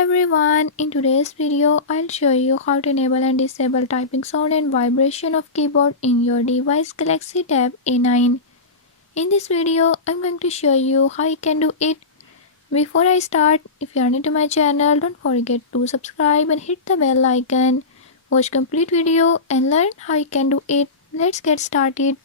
everyone, in today's video I'll show you how to enable and disable typing sound and vibration of keyboard in your device Galaxy Tab A9. In this video I'm going to show you how you can do it. Before I start, if you are new to my channel, don't forget to subscribe and hit the bell icon. Watch complete video and learn how you can do it. Let's get started.